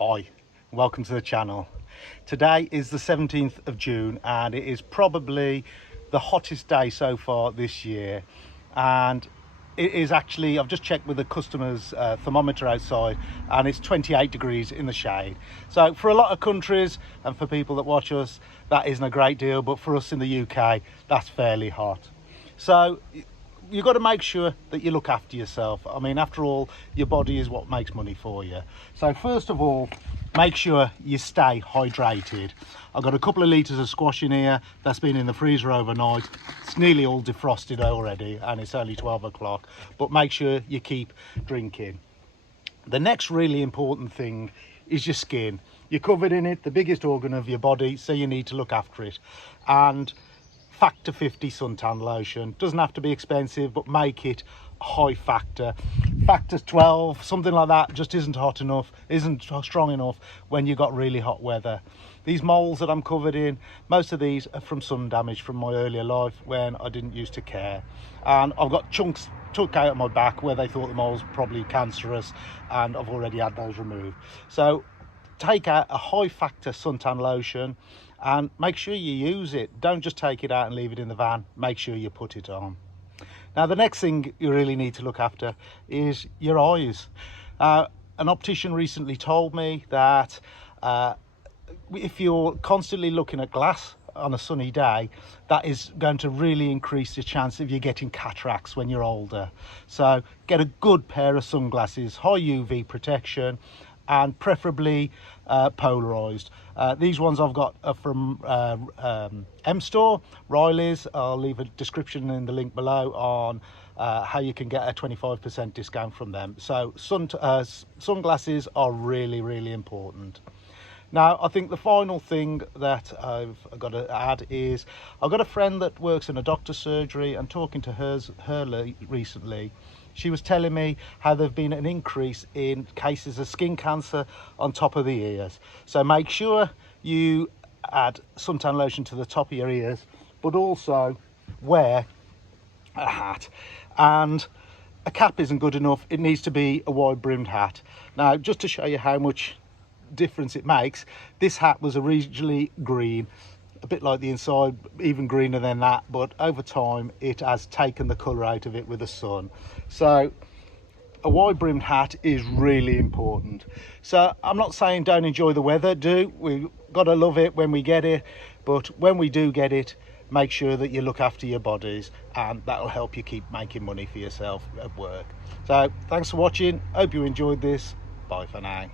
Hi, welcome to the channel. Today is the 17th of June and it is probably the hottest day so far this year, and it is actually, I've just checked with the customer's thermometer outside, and it's 28 degrees in the shade. So for a lot of countries and for people that watch us, that isn't a great deal, but for us in the UK, that's fairly hot. So you've got to make sure that you look after yourself. I mean, after all, your body is what makes money for you. So first of all, make sure you stay hydrated. I've got a couple of litres of squash in here that's been in the freezer overnight. It's nearly all defrosted already and it's only 12 o'clock, but make sure you keep drinking. The next really important thing is your skin. You're covered in it, the biggest organ of your body, so you need to look after it. And Factor 50 suntan lotion doesn't have to be expensive, but make it high factor. Factor 12, something like that, just isn't hot enough, isn't strong enough when you've got really hot weather. These moles that I'm covered in, most of these are from sun damage from my earlier life when I didn't used to care, and I've got chunks took out of my back where they thought the moles probably cancerous, and I've already had those removed. So take out a high factor suntan lotion and make sure you use it. Don't just take it out and leave it in the van, make sure you put it on. Now the next thing you really need to look after is your eyes. An optician recently told me that if you're constantly looking at glass on a sunny day, that is going to really increase the chance of you getting cataracts when you're older. So get a good pair of sunglasses, high UV protection, and preferably polarized. These ones I've got are from M-Store, Riley's. I'll leave a description in the link below on how you can get a 25% discount from them. So sunglasses are really, really important. Now, I think the final thing that I've got to add is I've got a friend that works in a doctor's surgery, and talking to her recently, she was telling me how there've been an increase in cases of skin cancer on top of the ears. So make sure you add suntan lotion to the top of your ears, but also wear a hat. And a cap isn't good enough, it needs to be a wide brimmed hat. Now, just to show you how much difference it makes, this hat was originally green, a bit like the inside, even greener than that, but over time it has taken the colour out of it with the sun. So a wide brimmed hat is really important. So I'm not saying don't enjoy the weather, we've got to love it when we get it, but when we do get it, make sure that you look after your bodies, and that'll help you keep making money for yourself at work. So thanks for watching, hope you enjoyed this. Bye for now.